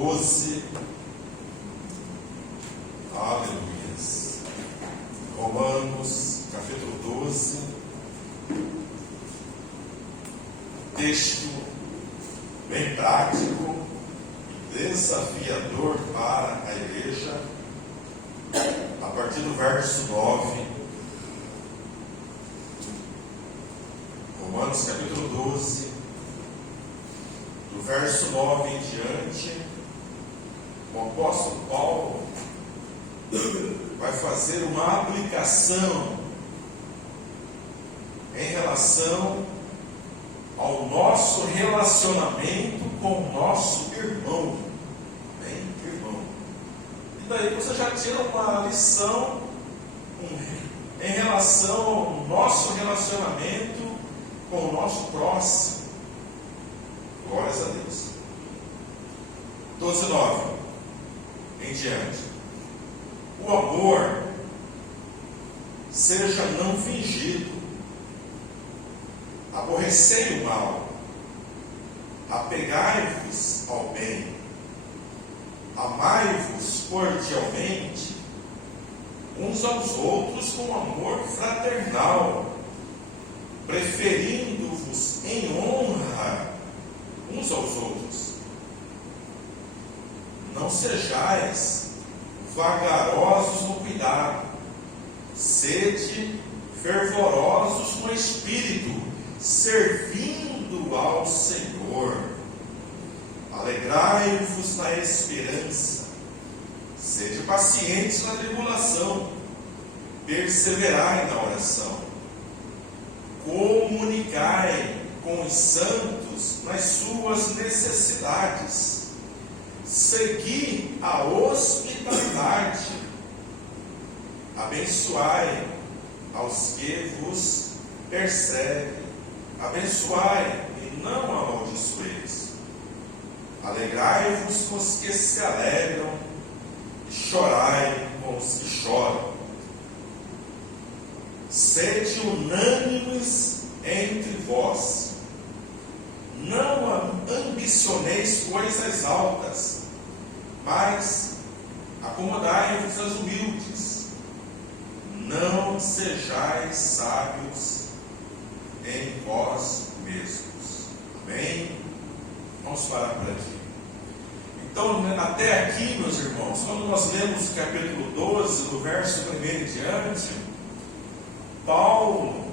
12. Aleluias. Romanos, capítulo 12. Texto bem prático, desafiador para a igreja. A partir do verso 9. Romanos, capítulo 12. Do verso 9 em diante, o apóstolo Paulo vai fazer uma aplicação em relação ao nosso relacionamento com o nosso irmão. Bem, irmão. E daí você já tira uma lição em relação ao nosso relacionamento com o nosso próximo. Glórias a Deus. 12:9 em diante. O amor seja não fingido. Aborrecei o mal. Apegai-vos ao bem. Amai-vos cordialmente uns aos outros com amor fraternal, preferindo-vos em honra uns aos outros. Não sejais vagarosos no cuidado, sede fervorosos no espírito, servindo ao Senhor. Alegrai-vos na esperança, sede pacientes na tribulação, perseverai na oração. Comunicai com os santos nas suas necessidades, segui a hospitalidade, abençoai aos que vos perseguem, abençoai e não amaldiçoeis, alegrai-vos com os que se alegram e chorai com os que choram, sede unânimes entre vós, não ambicioneis coisas altas, mas acomodai-vos às humildes, não sejais sábios em vós mesmos. Amém? Vamos parar por aqui. Então, até aqui, meus irmãos, quando nós lemos o capítulo 12, do verso 1 em diante, Paulo,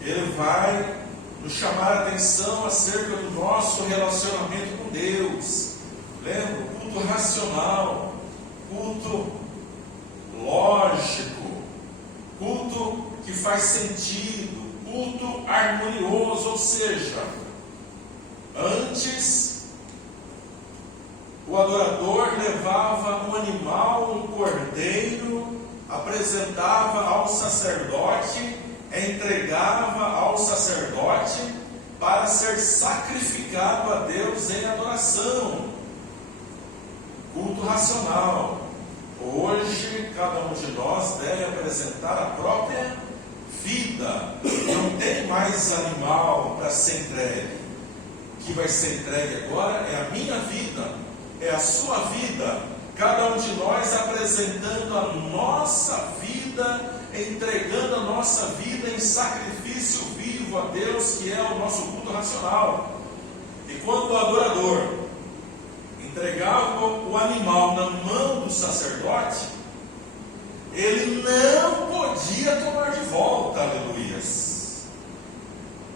ele vai nos chamar a atenção acerca do nosso relacionamento com Deus. Lembra? Culto racional, culto lógico, culto que faz sentido, culto harmonioso, ou seja, antes o adorador levava um animal, um cordeiro, apresentava ao sacerdote, entregava ao sacerdote para ser sacrificado a Deus em adoração. Culto racional. Hoje, cada um de nós deve apresentar a própria vida. Não tem mais animal para ser entregue. O que vai ser entregue agora é a minha vida, é a sua vida. Cada um de nós apresentando a nossa vida, entregando a nossa vida em sacrifício vivo a Deus, que é o nosso culto racional. E quando o adorador entregava o animal na mão do sacerdote, ele não podia tomar de volta, aleluias.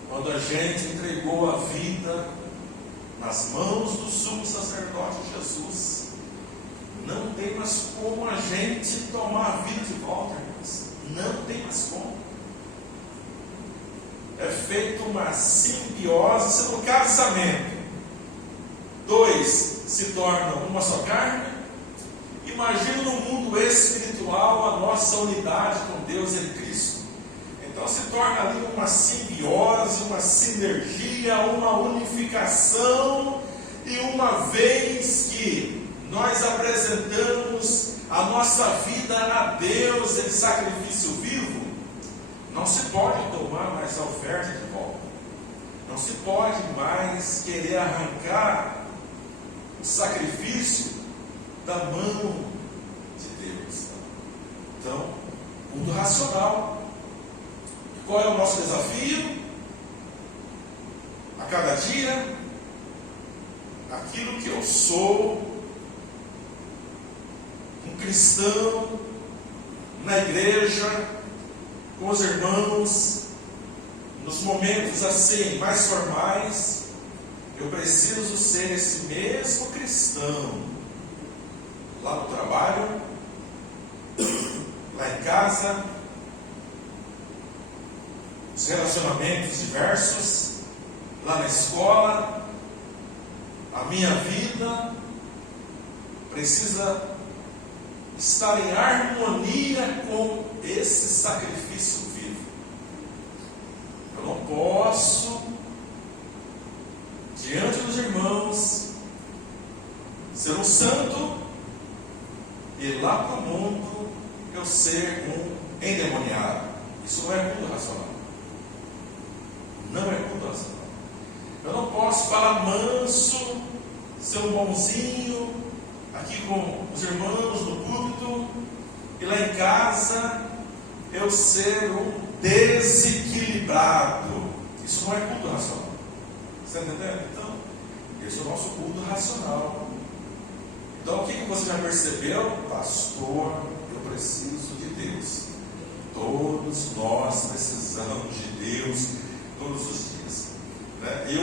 Quando a gente entregou a vida nas mãos do sumo sacerdote Jesus, não tem mais como a gente tomar a vida de volta, irmãos. Não tem mais como. É feita uma simbiose no casamento. Dois se tornam uma só carne. Imagina no mundo espiritual a nossa unidade com Deus em Cristo. Então se torna ali uma simbiose, uma sinergia, uma unificação. E uma vez que nós apresentamos a nossa vida a Deus em sacrifício vivo, não se pode tomar mais a oferta de volta. Não se pode mais querer arrancar o sacrifício da mão de Deus. Então, culto racional. Qual é o nosso desafio? A cada dia, aquilo que eu sou, um cristão, na igreja, com os irmãos, nos momentos assim mais formais, eu preciso ser esse mesmo cristão, lá no trabalho, lá em casa, os relacionamentos diversos, lá na escola, a minha vida precisa estar em harmonia com esse sacrifício vivo. Eu não posso, diante dos irmãos, ser um santo e lá para o mundo eu ser um endemoniado. Isso não é culto racional. Não é culto racional. Eu não posso falar manso, ser um bonzinho, aqui com os irmãos no púlpito, e lá em casa eu ser um desequilibrado. Isso não é culto racional. Você está entendendo? Então, esse é o nosso culto racional. Então, o que você já percebeu? Pastor, eu preciso de Deus. Todos nós precisamos de Deus todos os dias. Né? E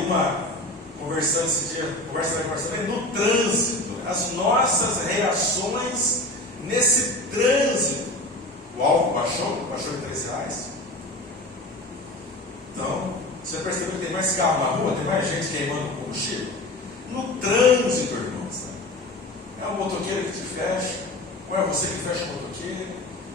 conversando esse dia, conversando no trânsito, as nossas reações nesse trânsito. O álcool baixou de R$3. Então, você percebeu que tem mais carro na rua, tem mais gente queimando combustível? No trânsito, irmãos. É um motoqueiro que te fecha, ou é você que fecha o motoqueiro,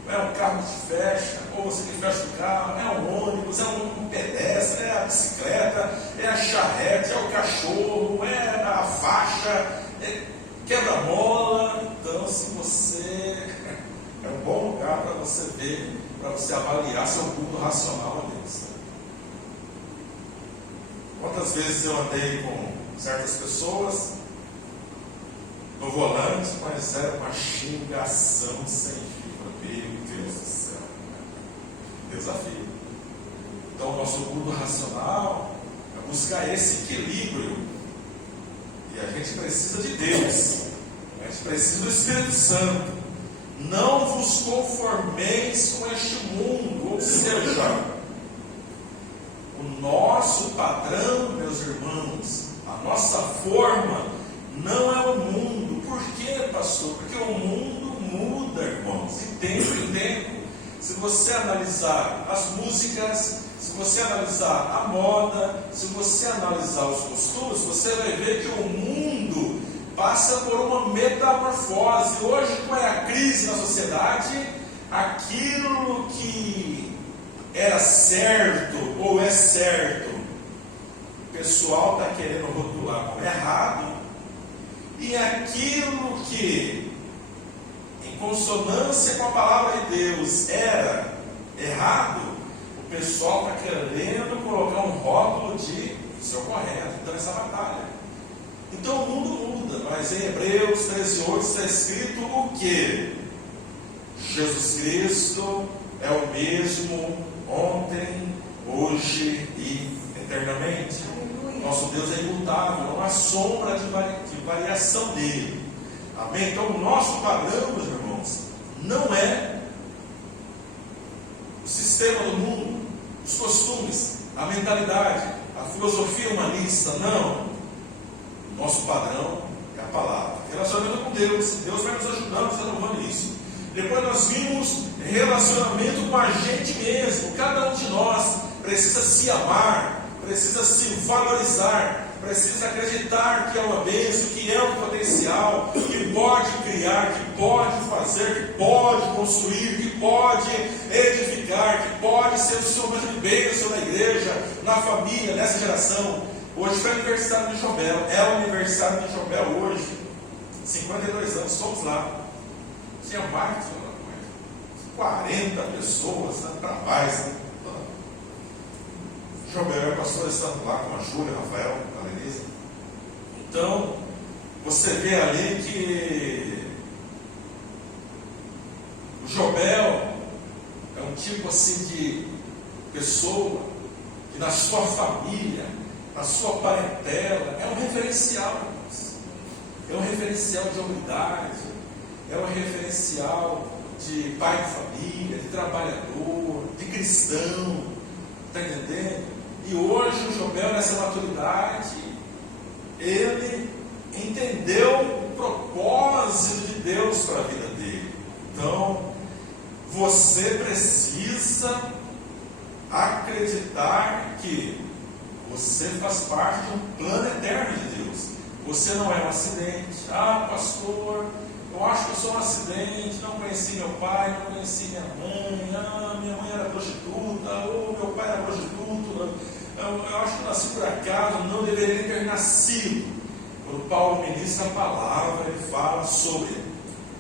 ou é um carro que te fecha, ou você que fecha o carro, é um ônibus, é um pedestre, é a bicicleta, é a charrete, é o cachorro, é a faixa, é quebra-mola. Então, se você é um bom lugar para você ver, para você avaliar seu culto racional a Deus. Quantas vezes eu andei com certas pessoas no volante, mas era uma xingação sem fim. Meu Deus do céu. Desafio. Então, o nosso culto racional é buscar esse equilíbrio. E a gente precisa de Deus. A gente precisa do Espírito Santo. Não vos conformeis com este mundo. Ou seja, o nosso padrão, meus irmãos, a nossa forma, não é o mundo. Por quê, pastor? Porque o mundo muda, irmãos, de tempo em tempo. Se você analisar as músicas, se você analisar a moda, se você analisar os costumes, você vai ver que o mundo passa por uma metamorfose. Hoje, qual é a crise na sociedade? Aquilo que era certo ou é certo, o pessoal está querendo rotular como errado, e aquilo que, em consonância com a palavra de Deus, era errado, o pessoal está querendo colocar um rótulo de isso é o correto. Então, essa batalha. Então, o mundo muda, mas em Hebreus 13:8 está escrito o que? Jesus Cristo é o mesmo ontem, hoje e eternamente. Nosso Deus é imutável, não há sombra de variação dele. Amém? Então, o nosso padrão, meus irmãos, não é o sistema do mundo, os costumes, a mentalidade, a filosofia humanista, não. O nosso padrão é a palavra. Relacionamento com Deus. Deus vai nos ajudando, nos renovando isso. Depois nós vimos relacionamento com a gente mesmo. Cada um de nós precisa se amar, precisa se valorizar, precisa acreditar que é uma bênção, que é um potencial, que pode criar, que pode fazer, que pode construir, que pode edificar, que pode ser o instrumento de bênção na igreja, na família, nessa geração. Hoje foi aniversário de Jobel, é o aniversário de Jobel hoje, 52 anos, somos lá. Tinha mais de 40 pessoas, né, para mais. Né? Jobel é pastor, estando lá com a Júlia, Rafael, a Lenisa. Então, você vê ali que o Jobel é um tipo assim de pessoa que na sua família, na sua parentela, é um referencial, irmãos. É um referencial de humildade, é um referencial de pai de família, de trabalhador, de cristão, está entendendo? E hoje o Jobel, nessa maturidade, ele entendeu o propósito de Deus para a vida dele. Então, você precisa acreditar que você faz parte de um plano eterno de Deus. Você não é um acidente. Ah, pastor, eu acho que eu sou um acidente, não conheci meu pai, não conheci minha mãe, minha mãe era prostituta, ou meu pai era prostituto, eu acho que eu nasci por acaso, não deveria ter nascido. Quando Paulo ministra a palavra, ele fala sobre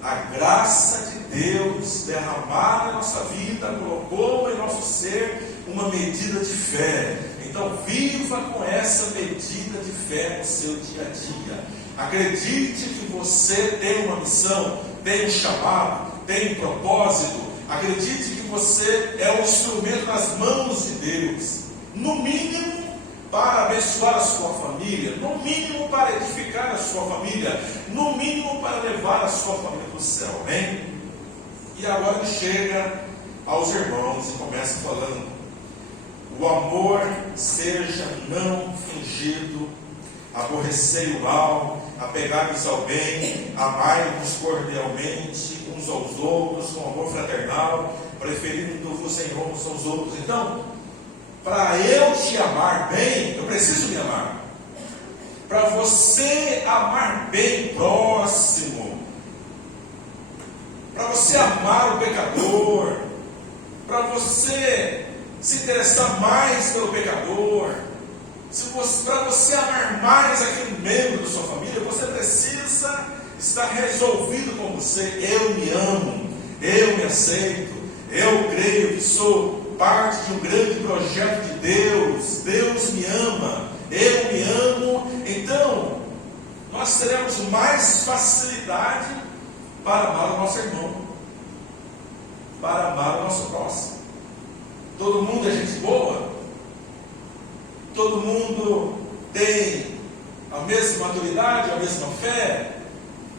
a graça de Deus derramada na nossa vida, colocou em nosso ser uma medida de fé. Então viva com essa medida de fé no seu dia a dia. Acredite que você tem uma missão, tem um chamado, tem um propósito. Acredite que você é um instrumento nas mãos de Deus, no mínimo para abençoar a sua família, no mínimo para edificar a sua família, no mínimo para levar a sua família para o céu, amém? E agora ele chega aos irmãos e começa falando: o amor seja não fingido, aborrecei o mal, apegai-vos ao bem, amai-vos cordialmente uns aos outros, com amor fraternal, preferindo-vos em honra uns aos outros. Então, para eu te amar bem, eu preciso me amar. Para você amar bem próximo, para você amar o pecador, para você se interessar mais pelo pecador, para você amar mais aquele membro da sua família, você precisa estar resolvido com você. Eu me amo, eu me aceito, eu creio que sou parte de um grande projeto de Deus. Deus me ama, eu me amo. Então nós teremos mais facilidade para amar o nosso irmão, para amar o nosso próximo. Todo mundo é gente boa, todo mundo tem a mesma maturidade, a mesma fé,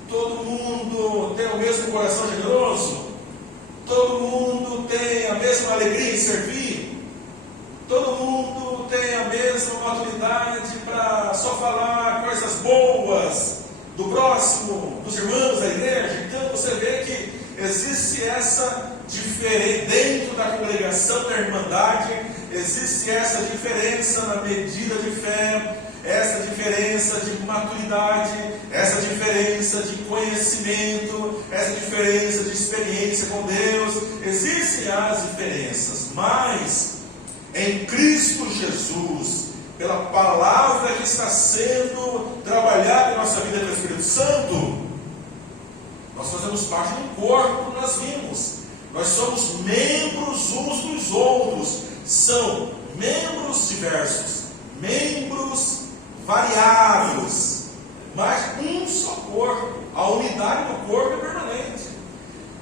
todo mundo tem o mesmo coração generoso, todo mundo tem a mesma alegria em servir, todo mundo tem a mesma maturidade para só falar coisas boas do próximo, dos irmãos da igreja. Então você vê que existe essa diferença dentro da congregação, da irmandade, existe essa diferença na medida de fé, essa diferença de maturidade, essa diferença de conhecimento, essa diferença de experiência com Deus. Existem as diferenças, mas em Cristo Jesus, pela palavra que está sendo trabalhada em nossa vida pelo Espírito Santo, nós fazemos parte de um corpo que nós vimos. Nós somos membros uns dos outros. São membros diversos, membros variados, mas um só corpo. A unidade do corpo é permanente.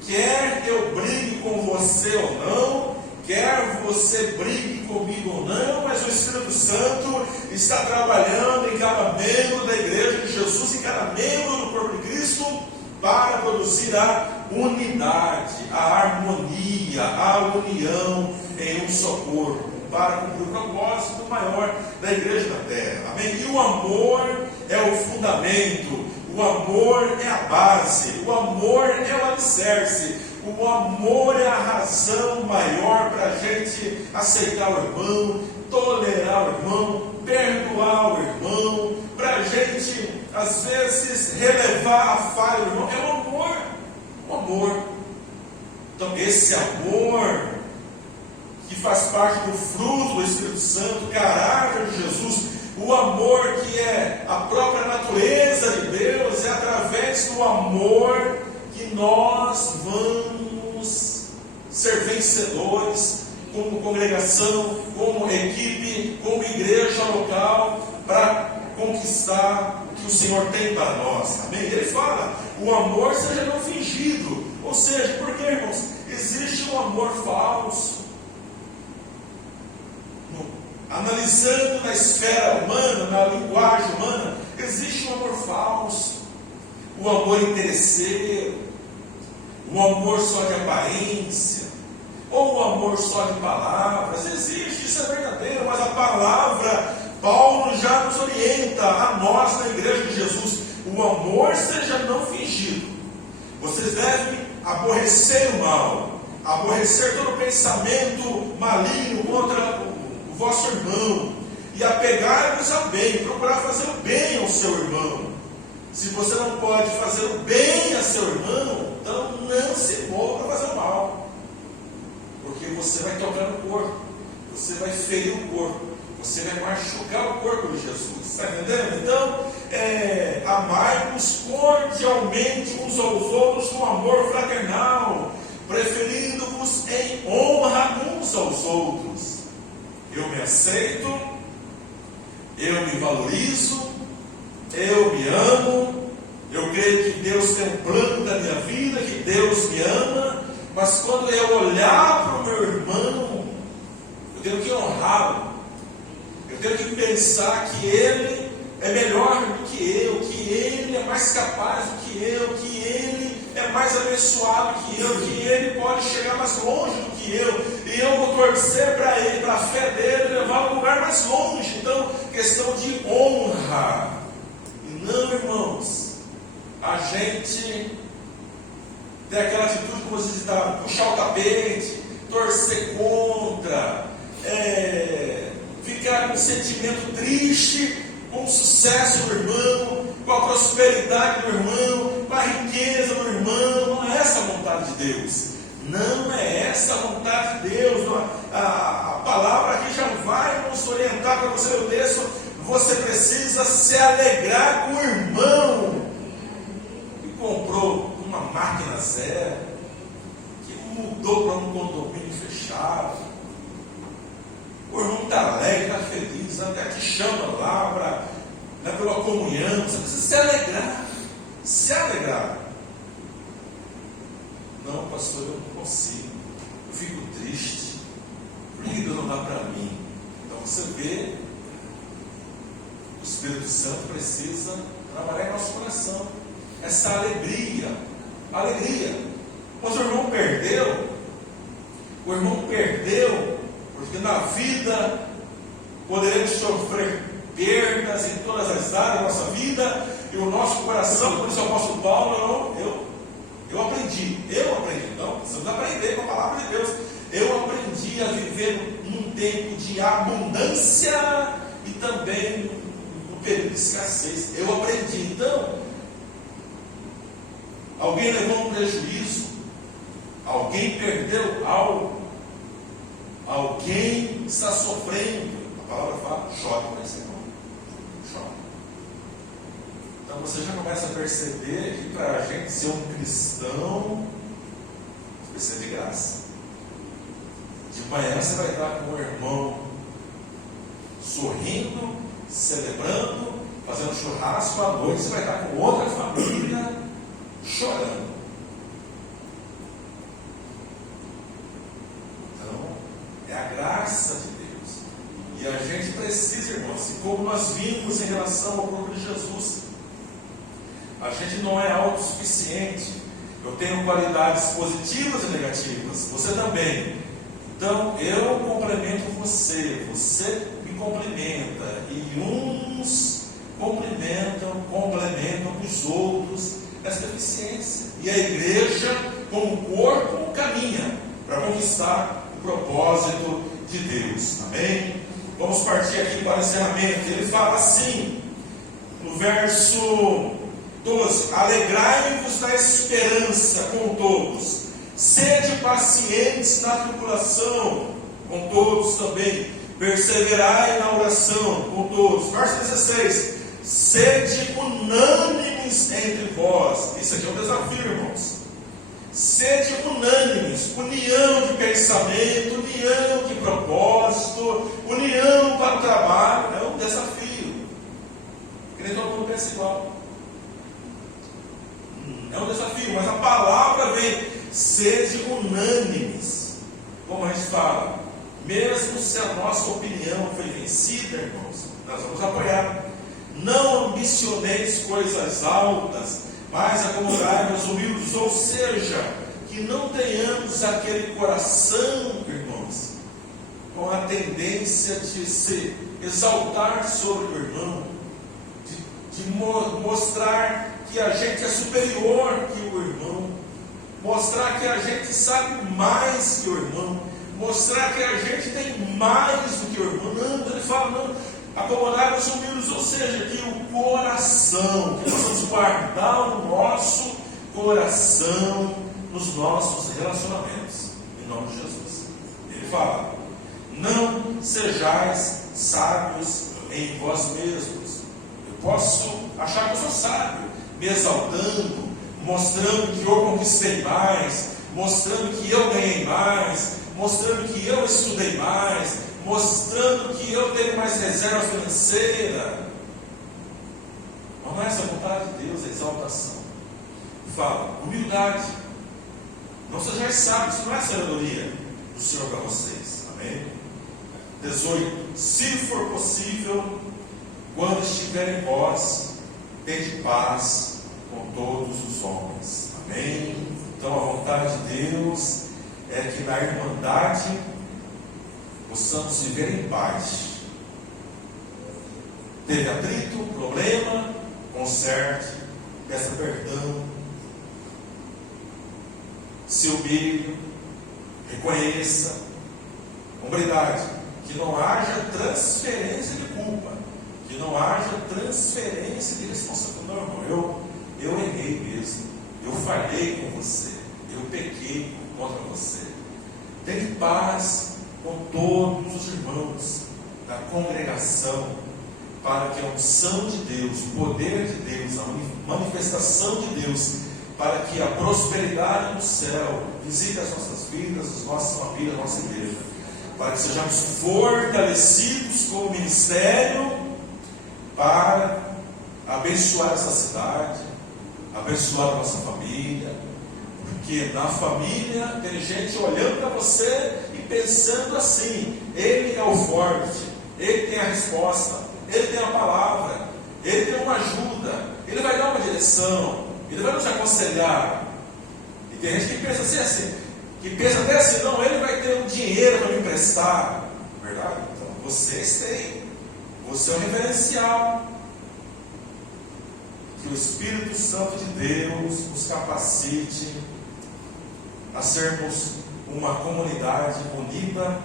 Quer eu brigue com você ou não, quer você brigue comigo ou não, mas o Espírito Santo está trabalhando em cada membro da igreja de Jesus, em cada membro do corpo de Cristo, para produzir a unidade, a harmonia, a união em um só corpo, para cumprir o propósito maior da igreja da terra. Amém? E o amor é o fundamento, o amor é a base, o amor é o alicerce, o amor é a razão maior para a gente aceitar o irmão, tolerar o irmão, perdoar o irmão, para a gente, às vezes, relevar a falha do irmão. É o amor, o amor. Então, esse amor que faz parte do fruto do Espírito Santo, o caráter de Jesus, o amor que é a própria natureza de Deus, é através do amor que nós vamos ser vencedores, como congregação, como equipe, como igreja local, para conquistar o que o Senhor tem para nós. Amém? Ele fala, o amor seja não fingido. Ou seja, por que, irmãos? Existe um amor falso. Analisando na esfera humana, na linguagem humana, existe um amor falso, o amor interesseiro, o amor só de aparência, ou o amor só de palavras. Existe, isso é verdadeiro, mas a palavra, Paulo já nos orienta, a nós na igreja de Jesus, o amor seja não fingido. Vocês devem aborrecer o mal, aborrecer todo pensamento maligno contra o vosso irmão, e apegar-vos a bem, procurar fazer o bem ao seu irmão. Se você não pode fazer o bem a seu irmão, então não se mova para fazer o mal, porque você vai tocar no corpo, você vai ferir o corpo, você vai machucar o corpo de Jesus. Está entendendo? Então, amai-vos cordialmente uns aos outros com amor fraternal, preferindo-vos em honra uns aos outros. Eu me aceito, eu me valorizo, eu me amo, eu creio que Deus tem um plano da minha vida, que Deus me ama, mas quando eu olhar para o meu irmão, eu tenho que honrá-lo, eu tenho que pensar que ele é melhor do que ele é mais capaz do que ele é mais abençoado que ele pode chegar mais longe do que e eu vou torcer para ele, para a fé dele, levar a um lugar mais longe. Então, questão de honra. E não, irmãos, a gente tem aquela atitude como vocês estavam, puxar o tapete, torcer contra, ficar com um sentimento triste com o sucesso do irmão, com a prosperidade do irmão, com a riqueza do irmão. Não é essa a vontade de Deus. Não é essa a vontade de Deus. A palavra aqui já vai nos orientar para você o texto. Você precisa se alegrar com o irmão que comprou uma máquina zero, que mudou para um condomínio fechado. O irmão está alegre, está feliz, até te chama lá pela comunhão. Você precisa se alegrar. Se alegrar. Não, pastor, eu não consigo. Eu fico triste. Por que Deus não dá para mim? Então você vê, o Espírito Santo precisa trabalhar em nosso coração. Essa alegria. Alegria. Mas o irmão perdeu. O irmão perdeu. Porque na vida poderemos sofrer perdas em todas as áreas da nossa vida, e o nosso coração, por isso o apóstolo Paulo, eu aprendi, não, precisamos aprender com a palavra de Deus. Eu aprendi a viver num tempo de abundância e também no período de escassez. Eu aprendi. Então, alguém levou um prejuízo, alguém perdeu algo, alguém está sofrendo. A palavra fala, chore com esse irmão. Chore. Então você já começa a perceber que para a gente ser um cristão, precisa de graça. De manhã você vai estar com o irmão sorrindo, celebrando, fazendo churrasco. À noite você vai estar com outra família chorando. É a graça de Deus. E a gente precisa, irmãos, assim como nós vimos em relação ao corpo de Jesus, a gente não é autossuficiente. Eu tenho qualidades positivas e negativas, você também. Então eu complemento você, você me complementa, e uns complementam os outros essa deficiência. E a igreja, como corpo, caminha para conquistar o propósito de Deus. Amém? Vamos partir aqui para o encerramento. Ele fala assim, no verso 12: alegrai-vos na esperança com todos, sede pacientes na tribulação com todos também, perseverai na oração com todos. Verso 16: sede unânimes entre vós. Isso aqui é um desafio, irmãos. Sede unânimes, união de pensamento, união de propósito, união para o trabalho. É um desafio. nem todo mundo pensa igual. É um desafio, mas a palavra vem, sede unânimes, como a gente fala, mesmo se a nossa opinião foi vencida, irmãos, nós vamos apoiar. Não ambicioneis coisas altas, mas acomodai-vos humildes, ou seja, que não tenhamos aquele coração, irmãos, com a tendência de se exaltar sobre o irmão, de mostrar que a gente é superior que o irmão, mostrar que a gente sabe mais que o irmão, mostrar que a gente tem mais do que o irmão. Não, ele fala, não, acomodar os humildes, ou seja, que o coração, que nós vamos guardar o nosso coração nos nossos relacionamentos, em nome de Jesus. Ele fala, não sejais sábios em vós mesmos. Eu posso achar que eu sou sábio, me exaltando, mostrando que eu conquistei mais, mostrando que eu ganhei mais, mostrando que eu estudei mais, mostrando que eu tenho mais reserva financeira. Mas não é essa a vontade de Deus, a exaltação. Fala, humildade. Não sejais sábios, isso não é a sabedoria do Senhor para vocês. Amém? 18. Se for possível, quando estiver em vós, tende paz com todos os homens. Amém? Então a vontade de Deus é que na irmandade possamos viver em paz. Teve atrito, problema, conserte, peça perdão, se humilhe, reconheça, hombridade, que não haja transferência de culpa, que não haja transferência de responsabilidade. Não, irmão, eu errei mesmo, eu falhei com você, eu pequei contra você. Tenha paz com todos os irmãos da congregação, para que a unção de Deus, o poder de Deus, a manifestação de Deus, para que a prosperidade do céu visite as nossas vidas, as nossas famílias, a nossa igreja, para que sejamos fortalecidos como ministério para abençoar essa cidade, abençoar a nossa família, porque na família tem gente olhando para você e pensando assim: ele é o forte, ele tem a resposta, ele tem a palavra, ele tem uma ajuda, ele vai dar uma direção, ele vai nos aconselhar. E tem gente que pensa assim, que pensa até assim: não, ele vai ter um dinheiro para me emprestar. Verdade? Então vocês têm, você é um referencial. Que o Espírito Santo de Deus nos capacite a sermos uma comunidade unida,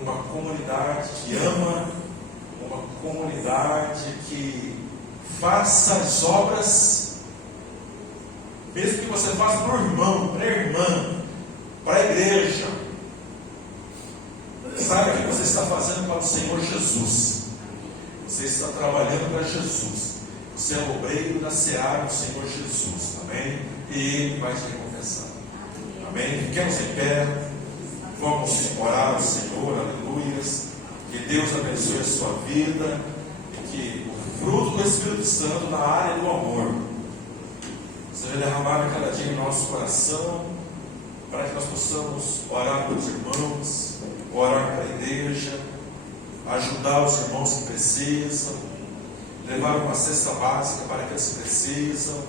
uma comunidade que ama, uma comunidade que faça as obras, mesmo que você faça para o irmão, para a irmã, para a igreja. Saiba que você está fazendo para o Senhor Jesus. Você está trabalhando para Jesus. Você é o obreiro da seara do Senhor Jesus. Amém? E Ele vai te recompensar. Amém? Fiquemos em pé. Vamos orar ao Senhor. Aleluias. Que Deus abençoe a sua vida. E que o fruto do Espírito Santo na área do amor seja derramado a cada dia em nosso coração, para que nós possamos orar pelos irmãos, orar para a igreja, ajudar os irmãos que precisam, levar uma cesta básica para aqueles que precisam,